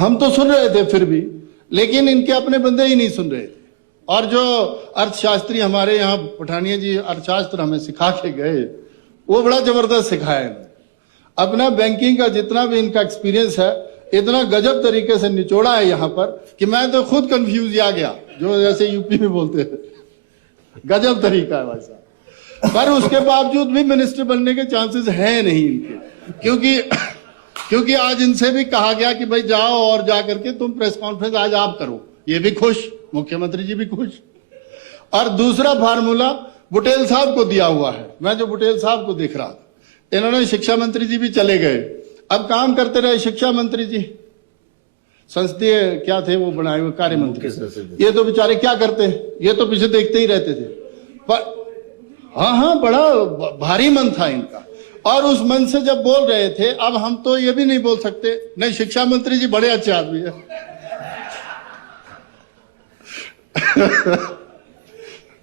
हम तो सुन रहे थे फिर भी, लेकिन इनके अपने बंदे ही नहीं सुन रहे थे। और जो अर्थशास्त्री हमारे यहाँ पठानिया जी अर्थशास्त्र हमें सिखा के गए, वो बड़ा जबरदस्त सिखाया इन्होंने। अपना बैंकिंग का जितना भी इनका एक्सपीरियंस है इतना गजब तरीके से निचोड़ा है यहाँ पर कि मैं तो खुद कंफ्यूज आ गया, जो जैसे यूपी में बोलते हैं, गजब तरीका है भाई साहब। पर उसके बावजूद भी मिनिस्टर बनने के चांसेस हैं नहीं इनके, क्योंकि आज इनसे भी कहा गया कि भाई जाओ और जा करके तुम प्रेस कॉन्फ्रेंस आज आप करो। ये भी खुश, मुख्यमंत्री जी भी खुश। और दूसरा फार्मूला बुटेल साहब को दिया हुआ है। मैं जो बुटेल साहब को देख रहा था, इन्होंने शिक्षा मंत्री जी भी चले गए, अब काम करते रहे शिक्षा मंत्री जी, संसदीय क्या थे वो बनाए हुए कार्य मंत्री। ये तो बेचारे क्या करते, ये तो पीछे देखते ही रहते थे। पर हाँ, बड़ा भारी मन था इनका। और उस मन से जब बोल रहे थे, अब हम तो ये भी नहीं बोल सकते नहीं, शिक्षा मंत्री जी बड़े अच्छे आदमी है।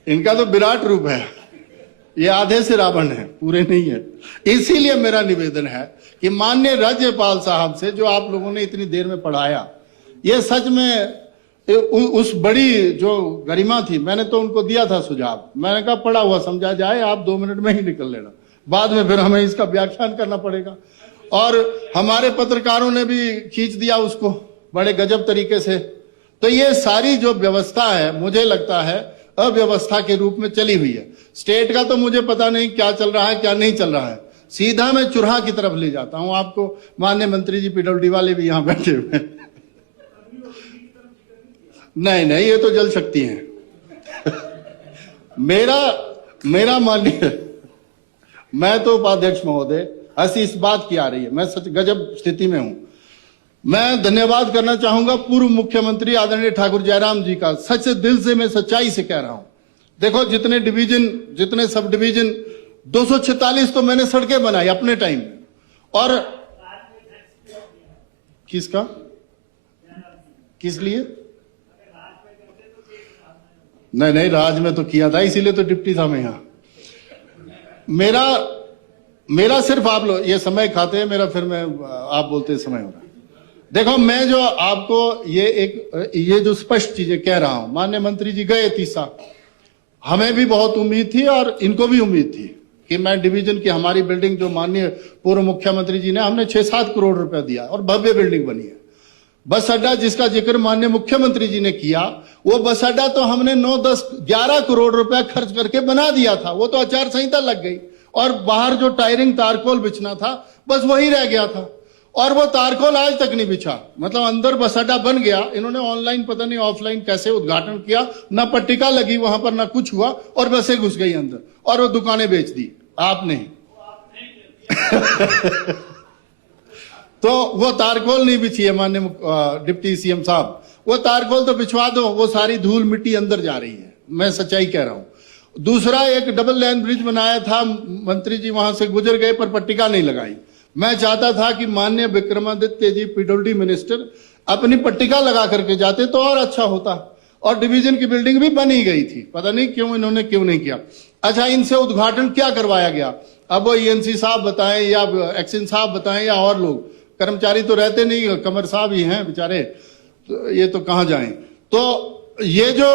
इनका तो विराट रूप है, ये आधे से रावण है, पूरे नहीं है। इसीलिए मेरा निवेदन है कि माननीय राज्यपाल साहब से जो आप लोगों ने इतनी देर में पढ़ाया, ये सच में उस बड़ी जो गरिमा थी, मैंने तो उनको दिया था सुझाव, मैंने कहा पढ़ा हुआ समझा जाए, आप 2 मिनट में ही निकल लेना, बाद में फिर हमें इसका व्याख्यान करना पड़ेगा। और हमारे पत्रकारों ने भी खींच दिया उसको बड़े गजब तरीके से। तो ये सारी जो व्यवस्था है, मुझे लगता है अव्यवस्था के रूप में चली हुई है। स्टेट का तो मुझे पता नहीं क्या चल रहा है क्या नहीं चल रहा है, सीधा मैं चुराह की तरफ ले जाता हूं आपको। माननीय मंत्री जी पीडब्ल्यूडी वाले भी यहां बैठे हुए हैं। नहीं, ये तो जल शक्ति है। मेरा माननीय, मैं तो उपाध्यक्ष महोदय, हंसी इस बात की आ रही है, मैं सच गजब स्थिति में हूं। मैं धन्यवाद करना चाहूंगा पूर्व मुख्यमंत्री आदरणीय ठाकुर जयराम जी का, सच से दिल से मैं सच्चाई से कह रहा हूं। देखो जितने डिवीजन, जितने सब डिवीजन, 246 तो मैंने सड़कें बनाई अपने टाइम में। और किसका, किस लिए? नहीं, राज में तो किया था, इसीलिए तो डिप्टी था मैं यहां। मेरा सिर्फ आप लोग ये समय खाते हैं मेरा, फिर मैं आप बोलते समय हो रहा है। देखो मैं जो आपको ये जो स्पष्ट चीजें कह रहा हूं, माननीय मंत्री जी गए तीसा, हमें भी बहुत उम्मीद थी और इनको भी उम्मीद थी कि मैं डिवीजन की हमारी बिल्डिंग जो माननीय पूर्व मुख्यमंत्री जी ने, हमने 6-7 करोड़ रुपया दिया और भव्य बिल्डिंग बनी है। बस अड्डा जिसका जिक्र माननीय मुख्यमंत्री जी ने किया, वो बस अड्डा तो हमने 9, 10, 11 करोड़ रुपया खर्च करके बना दिया था। वो तो आचार संहिता लग गई और बाहर जो टायरिंग तारकोल बिछना था बस वही रह गया था, और वो तारकोल आज तक नहीं बिछा। मतलब अंदर बस अड्डा बन गया, इन्होंने ऑनलाइन पता नहीं ऑफलाइन कैसे उद्घाटन किया, ना पट्टिका लगी वहां पर, ना कुछ हुआ, और बसें घुस गई अंदर और वो दुकानें बेच दी आपने। तो वो तारकोल नहीं बिछी है माननीय डिप्टी सीएम साहब, वो तारकोल तो बिछवा दो, वो सारी धूल मिट्टी अंदर जा रही है, मैं सच्चाई कह रहा हूं। दूसरा, एक डबल लाइन ब्रिज बनाया था, मंत्री जी वहां से गुजर गए पर पट्टिका नहीं लगाई। मैं चाहता था कि माननीय विक्रमादित्य जी पीडब्ल्यूडी मिनिस्टर अपनी पट्टिका लगा करके जाते तो और अच्छा होता, और डिवीजन की बिल्डिंग भी बन ही गई थी। पता नहीं क्यों इन्होंने क्यों नहीं किया। अच्छा, इनसे उद्घाटन क्या करवाया गया, अब वो ईएनसी साहब बताएं या एक्शन साहब बताएं या और लोग, कर्मचारी तो रहते नहीं, कमर साहब ही हैं बेचारे, तो ये तो कहां जाएं। तो ये जो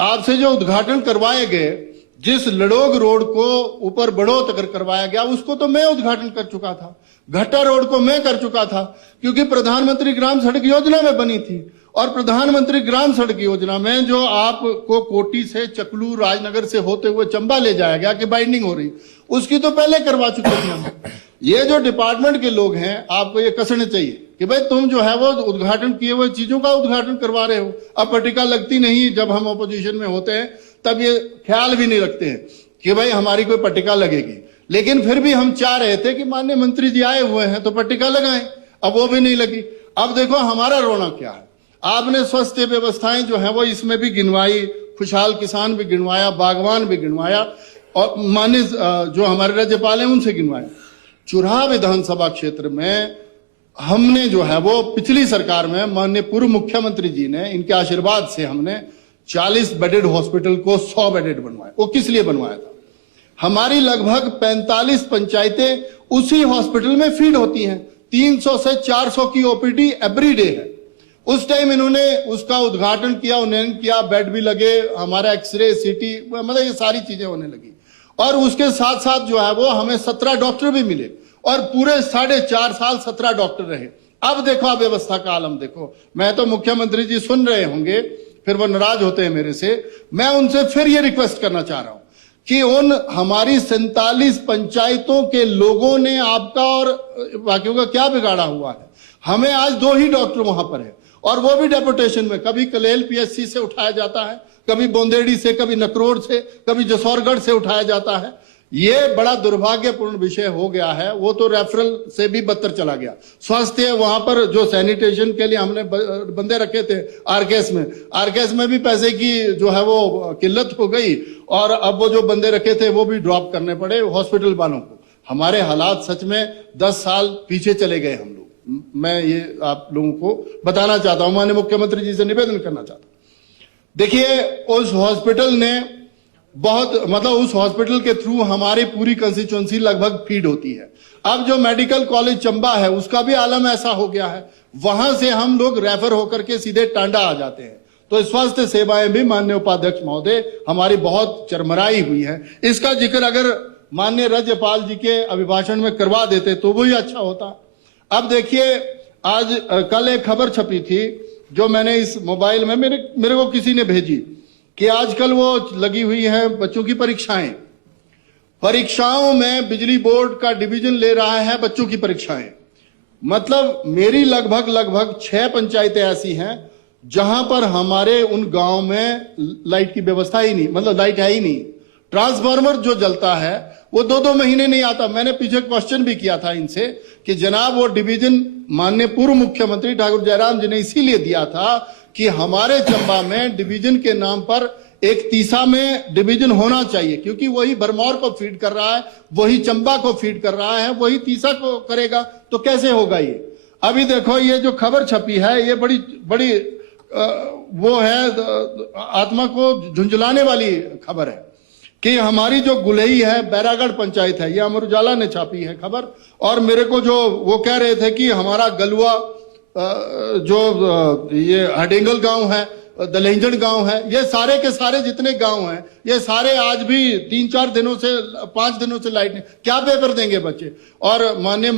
आपसे जो उद्घाटन करवाए गए, जिस लड़ोग रोड को ऊपर बड़ो तक करवाया गया, उसको तो मैं उद्घाटन कर चुका था। घट्टा रोड को मैं कर चुका था, क्योंकि प्रधानमंत्री ग्राम सड़क योजना में बनी थी। और प्रधानमंत्री ग्राम सड़क योजना में जो आपको कोटी से चकलू राजनगर से होते हुए चंबा ले जाया गया कि बाइंडिंग हो रही, उसकी तो पहले करवा चुके थे हम। ये जो डिपार्टमेंट के लोग हैं, आपको ये कसने चाहिए कि भाई तुम जो है वो उद्घाटन किए हुए चीजों का उद्घाटन करवा रहे हो। अब पट्टिका लगती नहीं, जब हम अपोजिशन में होते हैं तब ये ख्याल भी नहीं रखते हैं कि भाई हमारी कोई पट्टिका लगेगी। लेकिन फिर भी हम चाह रहे थे कि माननीय मंत्री जी आए हुए हैं तो पट्टिका लगाएं, अब वो भी नहीं लगी। अब देखो हमारा रोना क्या है, आपने स्वास्थ्य व्यवस्थाएं जो है वो इसमें भी गिनवाई, खुशहाल किसान भी गिनवाया, बागवान भी गिनवाया, और माननीय जो हमारे राज्यपाल हैं उनसे गिनवाया। चुराह विधानसभा क्षेत्र में हमने जो है वो पिछली सरकार में माननीय पूर्व मुख्यमंत्री जी ने, इनके आशीर्वाद से हमने 40 बेडेड हॉस्पिटल को 100 बेडेड बनवाया। वो किस लिए बनवाया था, हमारी लगभग 45 पंचायतें उसी हॉस्पिटल में फीड होती हैं। 300 से 400 की ओपीडी एवरी डे है। उस टाइम इन्होंने उसका उद्घाटन किया, उन्नयन किया, बेड भी लगे, हमारा एक्सरे, सीटी, मतलब ये सारी चीजें होने लगी। और उसके साथ साथ जो है वो हमें 17 डॉक्टर भी मिले और पूरे 4.5 साल 17 डॉक्टर रहे। अब देखो आप व्यवस्था का आलम देखो। मैं तो मुख्यमंत्री जी सुन रहे होंगे, फिर वो नाराज होते हैं मेरे से। मैं उनसे फिर ये रिक्वेस्ट करना चाह रहा हूं कि उन हमारी 47 पंचायतों के लोगों ने आपका और बाकियों का क्या बिगाड़ा हुआ है? हमें आज 2 ही डॉक्टर वहां पर है और वो भी डेपुटेशन में। कभी कलेल पीएचसी से उठाया जाता है, कभी बोंदेड़ी से, कभी नकरोड से, कभी जसौरगढ़ से उठाया जाता है। ये बड़ा दुर्भाग्यपूर्ण विषय हो गया है। वो तो रेफरल से भी बदतर चला गया। स्वास्थ्य वहां पर जो सैनिटेशन के लिए हमने बंदे रखे थे आरकेएस में भी पैसे की जो है वो किल्लत हो गई और अब वो जो बंदे रखे थे वो भी ड्रॉप करने पड़े हॉस्पिटल वालों को। हमारे हालात सच में 10 साल पीछे चले गए हम लोग। मैं ये आप लोगों को बताना चाहता हूं, माननीय मुख्यमंत्री जी से निवेदन करना चाहता हूं। देखिए, उस हॉस्पिटल ने बहुत, मतलब उस हॉस्पिटल के थ्रू हमारी पूरी कंस्टिट्यूएंसी लगभग फीड होती है। अब जो मेडिकल कॉलेज चंबा है उसका भी आलम ऐसा हो गया है, वहां से हम लोग रेफर होकर के सीधे टांडा आ जाते हैं। तो स्वास्थ्य सेवाएं भी माननीय उपाध्यक्ष महोदय हमारी बहुत चरमराई हुई है। इसका जिक्र अगर माननीय राज्यपाल जी के अभिभाषण में करवा देते तो वही अच्छा होता। अब देखिए, आज कल एक खबर छपी थी जो मैंने इस मोबाइल में मेरे को किसी ने भेजी कि आजकल वो लगी हुई है बच्चों की परीक्षाओं में बिजली बोर्ड का डिवीजन ले रहा है बच्चों की परीक्षाएं। मतलब मेरी लगभग 6 पंचायतें ऐसी हैं जहां पर हमारे उन गांव में लाइट की व्यवस्था ही नहीं, मतलब लाइट है ही नहीं। ट्रांसफार्मर जो जलता है वो 2-2 महीने नहीं आता। मैंने पीछे क्वेश्चन भी किया था इनसे कि जनाब वो डिवीजन माननीय पूर्व मुख्यमंत्री ठाकुर जयराम जी ने इसीलिए दिया था कि हमारे चंबा में डिवीजन के नाम पर एक तीसा में डिवीजन होना चाहिए, क्योंकि वही भरमौर को फीड कर रहा है, वही चंबा को फीड कर रहा है, वही तीसा को करेगा, तो कैसे होगा ये? अभी देखो ये जो खबर छपी है ये बड़ी वो है, आत्मा को झुंझलाने वाली खबर है कि हमारी जो गुलई है बैरागढ़ पंचायत है, ये अमर उजाला ने छापी है खबर। और मेरे को जो वो कह रहे थे कि हमारा गलुआ जो ये हडेंगल गांव है, दलेंजन गांव है, ये सारे के सारे जितने गांव हैं ये सारे आज भी 3-4 दिनों से 5 दिनों से लाइट नहीं। क्या पेपर देंगे बच्चे? और माननीय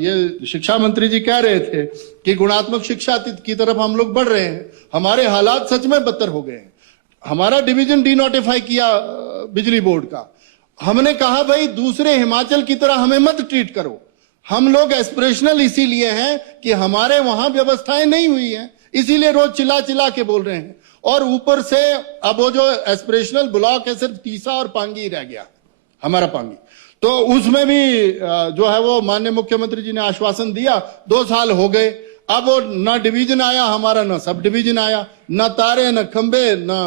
ये शिक्षा मंत्री जी कह रहे थे कि गुणात्मक शिक्षा की तरफ हम लोग बढ़ रहे हैं। हमारे हालात सच में बदतर हो गए हैं। हमारा डिवीजन डीनोटिफाई किया बिजली बोर्ड का। हमने कहा भाई दूसरे हिमाचल की तरह हमें मत ट्रीट करो। हम लोग एस्पिरेशनल इसीलिए हैं कि हमारे वहां व्यवस्थाएं नहीं हुई हैं, इसीलिए रोज चिल्ला के बोल रहे हैं। और ऊपर से अब वो जो एस्पिरेशनल ब्लॉक है सिर्फ तीसा और पांगी ही रह गया, हमारा पांगी। तो उसमें भी जो है वो माननीय मुख्यमंत्री जी ने आश्वासन दिया, 2 साल हो गए, अब वो ना डिवीजन आया हमारा, ना सब डिवीजन आया, ना तारे ना खंबे ना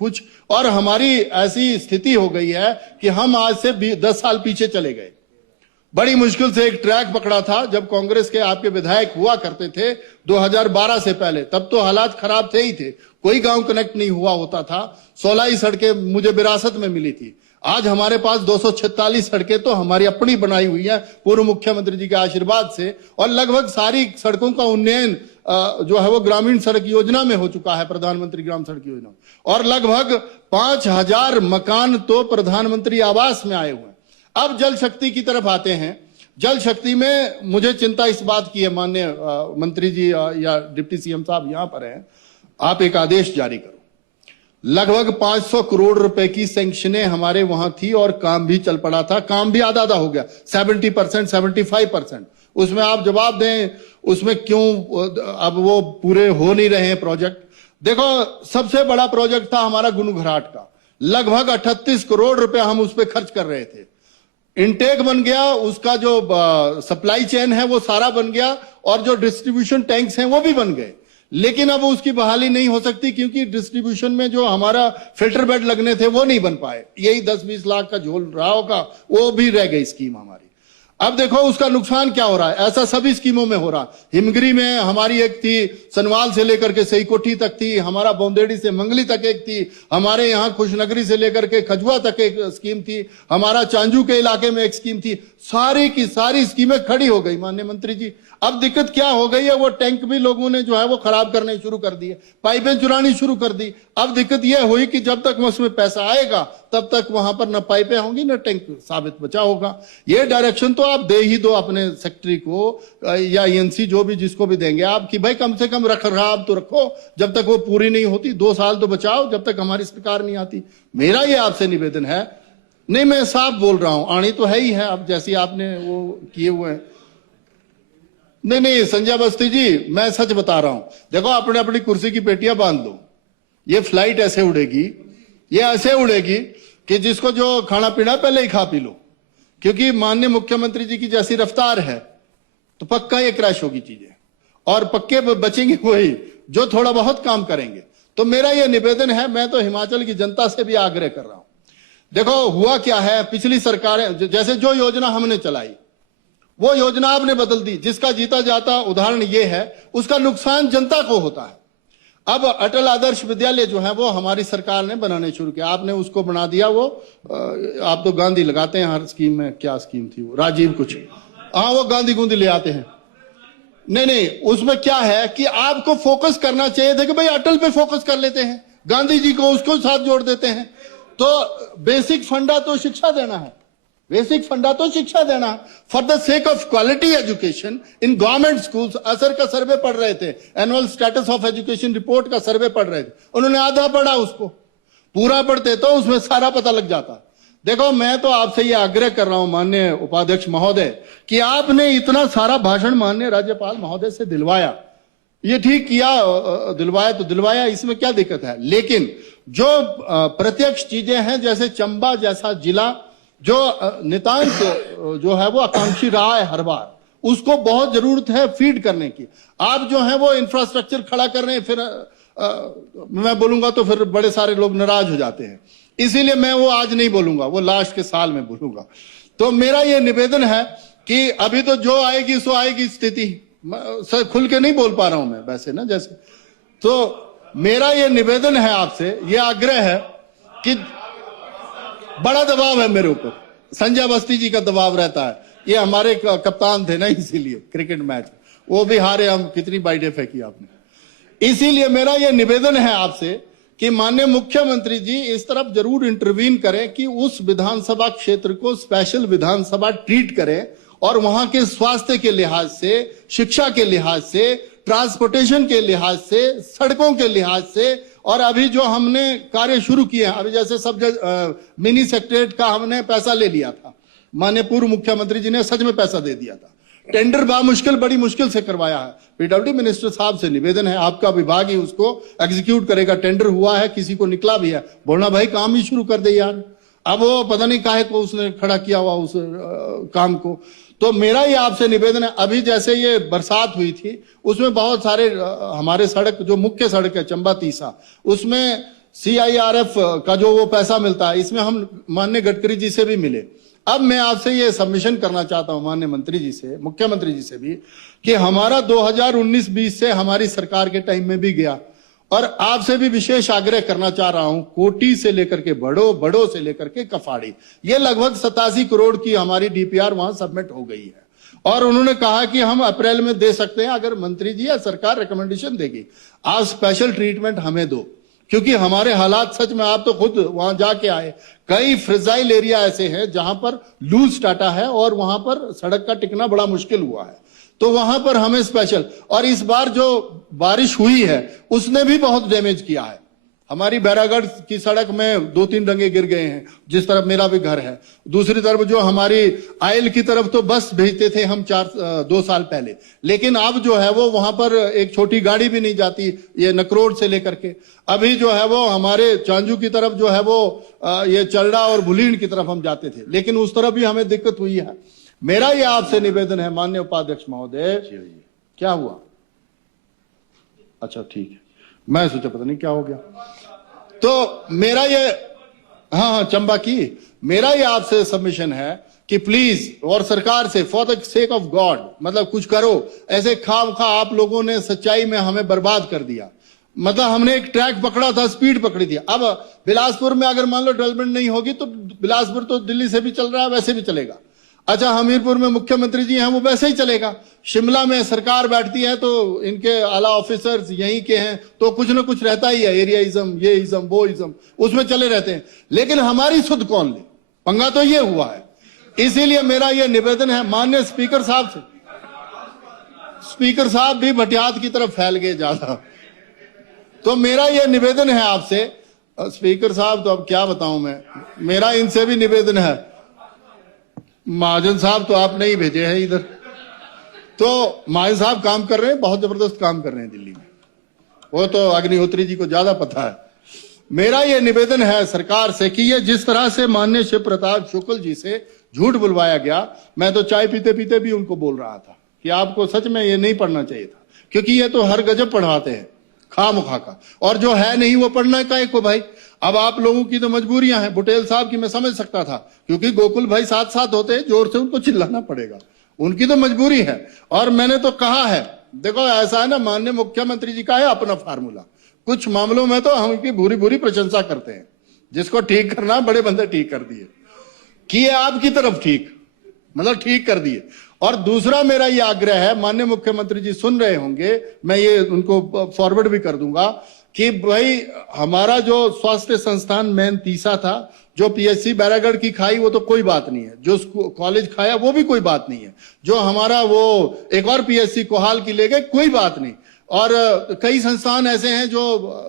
कुछ। और हमारी ऐसी स्थिति हो गई है कि हम आज से 10 साल पीछे चले गए। बड़ी मुश्किल से एक ट्रैक पकड़ा था जब कांग्रेस के आपके विधायक हुआ करते थे 2012 से पहले, तब तो हालात खराब थे ही थे, कोई गांव कनेक्ट नहीं हुआ होता था। 16 ही सड़कें मुझे विरासत में मिली थी। आज हमारे पास 246 सड़कें तो हमारी अपनी बनाई हुई है पूर्व मुख्यमंत्री जी के आशीर्वाद से। और लगभग सारी सड़कों का उन्नयन जो है वो ग्रामीण सड़क योजना में हो चुका है, प्रधानमंत्री ग्राम सड़क योजना। और लगभग 5000 मकान तो प्रधानमंत्री आवास में आए हुए हैं। अब जल शक्ति की तरफ आते हैं। जल शक्ति में मुझे चिंता इस बात की है, माननीय मंत्री जी या डिप्टी सीएम साहब यहां पर हैं, आप एक आदेश जारी करो। लगभग 500 करोड़ रुपए की सैंक्शनें हमारे वहां थी और काम भी चल पड़ा था। काम भी आधा हो गया, 70% 75%। उसमें आप जवाब दें उसमें क्यों अब वो पूरे हो नहीं रहे हैं प्रोजेक्ट। देखो, सबसे बड़ा प्रोजेक्ट था हमारा गुनघराट का, लगभग 38 करोड़ रुपए हम उस पर खर्च कर रहे थे। इनटेक बन गया, उसका जो सप्लाई चेन है वो सारा बन गया और जो डिस्ट्रीब्यूशन टैंक्स हैं वो भी बन गए। लेकिन अब उसकी बहाली नहीं हो सकती क्योंकि डिस्ट्रीब्यूशन में जो हमारा फिल्टर बेड लगने थे वो नहीं बन पाए। यही 10-20 लाख का झोल रहा होगा, वो भी रह गई स्कीम हमारी। अब देखो उसका नुकसान क्या हो रहा है, ऐसा सभी स्कीमों में हो रहा। हिमगिरी में हमारी एक थी, सनवाल से लेकर के सही कोठी तक थी, हमारा बोंदेड़ी से मंगली तक एक थी, हमारे यहाँ खुशनगरी से लेकर के खजुआ तक एक स्कीम थी, हमारा चांजू के इलाके में एक स्कीम थी। सारी की सारी स्कीमें खड़ी हो गई माननीय मंत्री जी। अब दिक्कत क्या हो गई है, वो टैंक भी लोगों ने जो है वो खराब करने शुरू कर दिए, पाइपें चुरानी शुरू कर दी। अब दिक्कत यह हुई कि जब तक उसमें पैसा आएगा तब तक वहां पर न पाइपें होंगी न टैंक साबित बचा होगा। ये डायरेक्शन तो आप दे ही दो अपने सेक्रेटरी को या ईएनसी जो भी जिसको भी देंगे आप, कि भाई कम से कम रख रखाव तो रखो, जब तक वो पूरी नहीं होती 2 साल तो बचाओ जब तक हमारी सरकार नहीं आती। मेरा ये आपसे निवेदन है। नहीं, मैं साफ बोल रहा हूं, आनी तो है ही है, अब जैसे आपने वो किए हुए हैं। नहीं संजय अवस्थी जी, मैं सच बता रहा हूं, देखो अपने अपनी कुर्सी की पेटियां बांध दो, ये फ्लाइट ऐसे उड़ेगी, ये ऐसे उड़ेगी कि जिसको जो खाना पीना पहले ही खा पी लो, क्योंकि माननीय मुख्यमंत्री जी की जैसी रफ्तार है तो पक्का ये क्रैश होगी चीजें, और पक्के बचेंगे वही जो थोड़ा बहुत काम करेंगे। तो मेरा ये निवेदन है, मैं तो हिमाचल की जनता से भी आग्रह कर रहा हूं, देखो हुआ क्या है, पिछली सरकारें जैसे जो योजना हमने चलाई वो योजना आपने बदल दी, जिसका जीता जाता उदाहरण ये है, उसका नुकसान जनता को होता है। अब अटल आदर्श विद्यालय जो है वो हमारी सरकार ने बनाने शुरू किया, आपने उसको बना दिया, वो आप तो गांधी लगाते हैं हर स्कीम में, क्या स्कीम थी वो, राजीव कुछ, हाँ वो गांधी गूंधी ले आते हैं। नहीं, उसमें क्या है कि आपको फोकस करना चाहिए था कि भाई अटल पे फोकस कर लेते हैं, गांधी जी को उसको साथ जोड़ देते हैं। तो बेसिक फंडा तो शिक्षा देना है, बेसिक फंडा तो शिक्षा देना है, for the sake of quality education in government schools. असर का सर्वे पढ़ रहे थे, annual status of education report का सर्वे पढ़ रहे थे, उन्होंने आधा पढ़ा, उसको पूरा पढ़ते तो उसमें सारा पता लग जाता। देखो मैं तो आपसे ये आग्रह कर रहा हूं माननीय उपाध्यक्ष महोदय, कि आपने इतना सारा भाषण माननीय राज्यपाल महोदय से दिलवाया, ये ठीक किया, दिलवाया तो दिलवाया, इसमें क्या दिक्कत है, लेकिन जो प्रत्यक्ष चीजें हैं, जैसे चंबा जैसा जिला जो नितांत जो है वो आकांक्षी रहा है हर बार, उसको बहुत जरूरत है फीड करने की। आप जो है वो इंफ्रास्ट्रक्चर खड़ा कर रहे हैं, फिर मैं बोलूंगा तो फिर बड़े सारे लोग नाराज हो जाते हैं, इसीलिए मैं वो आज नहीं बोलूंगा, वो लास्ट के साल में बोलूंगा। तो मेरा ये निवेदन है कि अभी तो जो आएगी सो आएगी स्थिति, सर खुल के नहीं बोल पा रहा हूं मैं वैसे ना, जैसे तो मेरा ये निवेदन है आपसे, ये आग्रह है कि बड़ा दबाव है मेरे ऊपर, संजय अवस्थी जी का दबाव रहता है, ये हमारे कप्तान थे ना, इसीलिए क्रिकेट मैच वो भी हारे हम, कितनी बाइटें फेंकी आपने। इसीलिए मेरा ये निवेदन है आपसे कि माननीय मुख्यमंत्री जी इस तरफ जरूर इंटरवीन करें कि उस विधानसभा क्षेत्र को स्पेशल विधानसभा ट्रीट करें, और वहां के स्वास्थ्य के लिहाज से, शिक्षा के लिहाज से, ट्रांसपोर्टेशन के लिहाज से, सड़कों के लिहाज से, और अभी जो हमने कार्य शुरू किए हैं, अभी जैसे सब मिनी सेक्रेटरीट का हमने पैसा ले लिया था, माननीय पूर्व मुख्यमंत्री जी ने सच में पैसा दे दिया था, टेंडर बड़ी मुश्किल से करवाया है। पीडब्ल्यूडी मिनिस्टर साहब से निवेदन है, आपका विभाग ही उसको एग्जीक्यूट करेगा, टेंडर हुआ है, किसी को निकला भी है, बोलना भाई काम ही शुरू कर दे यार। अब वो पता नहीं काहे को उसने खड़ा किया हुआ उस काम को। तो मेरा ये आपसे निवेदन है, अभी जैसे ये बरसात हुई थी उसमें बहुत सारे हमारे सड़क, जो मुख्य सड़क है चंबा तीसा, उसमें CIRF का जो वो पैसा मिलता है, इसमें हम माननीय गडकरी जी से भी मिले। अब मैं आपसे ये सबमिशन करना चाहता हूं माननीय मंत्री जी से, मुख्यमंत्री जी से भी, कि हमारा 2019-20 से हमारी सरकार के टाइम में भी गया, और आपसे भी विशेष आग्रह करना चाह रहा हूं, कोटी से लेकर के बड़ो से लेकर के कफाड़ी, ये लगभग 87 करोड़ की हमारी DPR वहां सबमिट हो गई है, और उन्होंने कहा कि हम अप्रैल में दे सकते हैं अगर मंत्री जी या सरकार रिकमेंडेशन देगी। आप स्पेशल ट्रीटमेंट हमें दो, क्योंकि हमारे हालात सच में, आप तो खुद वहां जाके आए, कई फ्रेजाइल एरिया ऐसे हैं जहां पर लूज टाटा है और वहां पर सड़क का टिकना बड़ा मुश्किल हुआ है, तो वहां पर हमें स्पेशल। और इस बार जो बारिश हुई है उसने भी बहुत डैमेज किया है, हमारी बैरागढ़ की सड़क में 2-3 डंगे गिर गए हैं, जिस तरफ मेरा भी घर है। दूसरी तरफ जो हमारी आयल की तरफ तो बस भेजते थे हम 2 साल पहले, लेकिन अब जो है वो वहां पर एक छोटी गाड़ी भी नहीं जाती, ये नकरोड से लेकर के। अभी जो है वो हमारे चांजू की तरफ जो है वो ये चलड़ा और भुलीन की तरफ हम जाते थे, लेकिन उस तरफ भी हमें दिक्कत हुई है। मेरा ये आपसे निवेदन है माननीय उपाध्यक्ष महोदय, क्या हुआ? अच्छा ठीक है, मैं सोचा पता नहीं क्या हो गया। तो मेरा ये, हाँ चंबा की, मेरा ये आपसे सबमिशन है कि प्लीज, और सरकार से, for the sake of God, मतलब कुछ करो। ऐसे खाम खा आप लोगों ने सच्चाई में हमें बर्बाद कर दिया। मतलब हमने एक ट्रैक पकड़ा था, स्पीड पकड़ी थी। अब बिलासपुर में अगर मान लो डेवलपमेंट नहीं होगी तो बिलासपुर तो दिल्ली से भी चल रहा है, वैसे भी चलेगा। अच्छा, हमीरपुर में मुख्यमंत्री जी हैं, वो वैसे ही चलेगा। शिमला में सरकार बैठती है तो इनके आला ऑफिसर्स यहीं के हैं, तो कुछ ना कुछ रहता ही है, एरियाइज्म, ये इज्म, वो इज्म, उसमें चले रहते हैं। लेकिन हमारी सुध कौन ले? पंगा तो ये हुआ है। इसीलिए मेरा ये निवेदन है माननीय स्पीकर साहब से, स्पीकर साहब भी भटियात की तरफ फैल गए ज्यादा, तो मेरा ये निवेदन है आपसे, स्पीकर साहब तो अब क्या बताऊं मैं, मेरा इनसे भी निवेदन है, महाजन साहब तो आप नहीं भेजे हैं इधर, तो महाजन साहब काम कर रहे हैं, बहुत जबरदस्त काम कर रहे हैं दिल्ली में, वो तो अग्निहोत्री जी को ज्यादा पता है। मेरा ये निवेदन है सरकार से कि ये जिस तरह से माननीय शिव प्रताप शुक्ल जी से झूठ बुलवाया गया, मैं तो चाय पीते पीते भी उनको बोल रहा था कि आपको सच में ये नहीं पढ़ना चाहिए था, क्योंकि ये तो हर गजब पढ़ाते हैं खामखा का, और जो है नहीं वो पढ़ना है को भाई। अब आप लोगों की तो मजबूरियां हैं, बुटेल साहब की मैं समझ सकता था, क्योंकि गोकुल भाई साथ साथ होते, जोर से उनको चिल्लाना पड़ेगा, उनकी तो मजबूरी है। और मैंने तो कहा है, देखो ऐसा है ना, माननीय मुख्यमंत्री जी का है अपना फार्मूला, कुछ मामलों में तो हम उनकी भूरी भूरी प्रशंसा करते हैं, जिसको ठीक करना बड़े बंदे ठीक कर दिए, किए आपकी तरफ ठीक, मतलब ठीक कर दिए। और दूसरा मेरा ये आग्रह है, माननीय मुख्यमंत्री जी सुन रहे होंगे, मैं ये उनको फॉरवर्ड भी कर दूंगा कि भाई हमारा जो स्वास्थ्य संस्थान मेन तीसा था, जो पीएचसी बैरागढ़ की खाई वो तो कोई बात नहीं है, जो कॉलेज खाया वो भी कोई बात नहीं है, जो हमारा वो एक और पीएचसी कोहाल की ले गए कोई बात नहीं, और कई संस्थान ऐसे हैं जो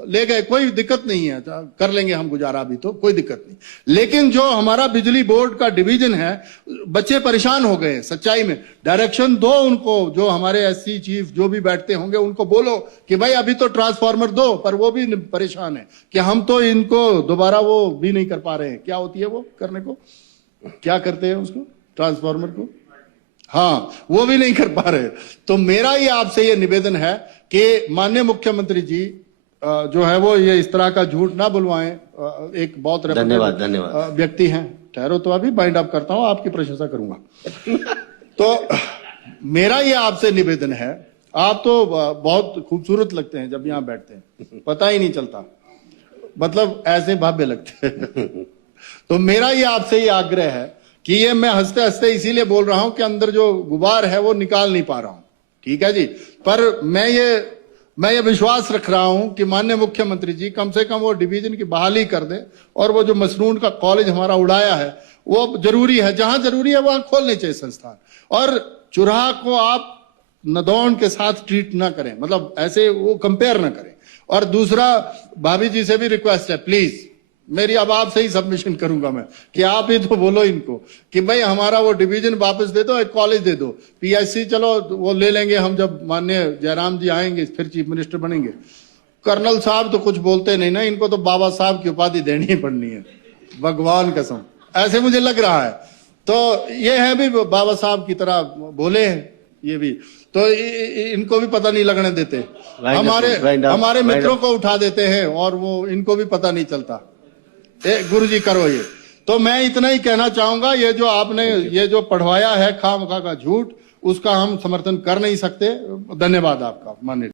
ले गए, कोई दिक्कत नहीं है, कर लेंगे हम गुजारा, भी तो कोई दिक्कत नहीं। लेकिन जो हमारा बिजली बोर्ड का डिवीजन है, बच्चे परेशान हो गए सच्चाई में, डायरेक्शन दो उनको, जो हमारे एससी चीफ जो भी बैठते होंगे उनको बोलो कि भाई अभी तो ट्रांसफार्मर दो, पर वो भी परेशान है कि हम तो इनको दोबारा वो भी नहीं कर पा रहे हैं, क्या होती है वो करने को, क्या करते हैं उसको, ट्रांसफार्मर को, हाँ वो भी नहीं कर पा रहे। तो मेरा ये आपसे ये निवेदन है कि माननीय मुख्यमंत्री जी जो है वो ये इस तरह का झूठ ना बुलवाएं, एक बहुत धन्यवाद व्यक्ति हैं, ठहरो तो अभी बाइंड अप करता हूं, आपकी प्रशंसा करूंगा। तो मेरा ये आपसे निवेदन है, आप तो बहुत खूबसूरत लगते हैं जब यहां बैठते हैं, पता ही नहीं चलता, मतलब ऐसे भव्य लगते हैं। तो मेरा ये आपसे ये आग्रह है कि ये मैं हंसते हंसते इसीलिए बोल रहा हूं कि अंदर जो गुबार है वो निकाल नहीं पा रहा हूं, ठीक है जी, पर मैं ये विश्वास रख रहा हूं कि माननीय मुख्यमंत्री जी कम से कम वो डिवीजन की बहाली कर दें, और वो जो मसनून का कॉलेज हमारा उड़ाया है वो जरूरी है, जहां जरूरी है वहां खोलने चाहिए संस्थान, और चुराह को आप नदौन के साथ ट्रीट ना करें, मतलब ऐसे वो कंपेयर ना करें। और दूसरा, भाभी जी से भी रिक्वेस्ट है, प्लीज मेरी, अब आपसे ही सबमिशन करूंगा मैं कि आप ही तो बोलो इनको कि भाई हमारा वो डिवीजन वापस दे दो, एक कॉलेज दे दो, पीएचसी चलो वो ले लेंगे हम जब माननीय जयराम जी आएंगे फिर चीफ मिनिस्टर बनेंगे। कर्नल साहब तो कुछ बोलते नहीं ना, इनको तो बाबा साहब की उपाधि देनी ही पड़नी है, भगवान कसम, ऐसे मुझे लग रहा है। तो ये है भी बाबा साहब की तरह बोले हैं ये भी, तो इनको भी पता नहीं लगने देते, हमारे मित्रों को उठा देते हैं और वो इनको भी पता नहीं चलता। गुरु जी करो ये। तो मैं इतना ही कहना चाहूंगा, ये जो आपने ये जो पढ़वाया है खामखा का झूठ, उसका हम समर्थन कर नहीं सकते। धन्यवाद आपका माननीय।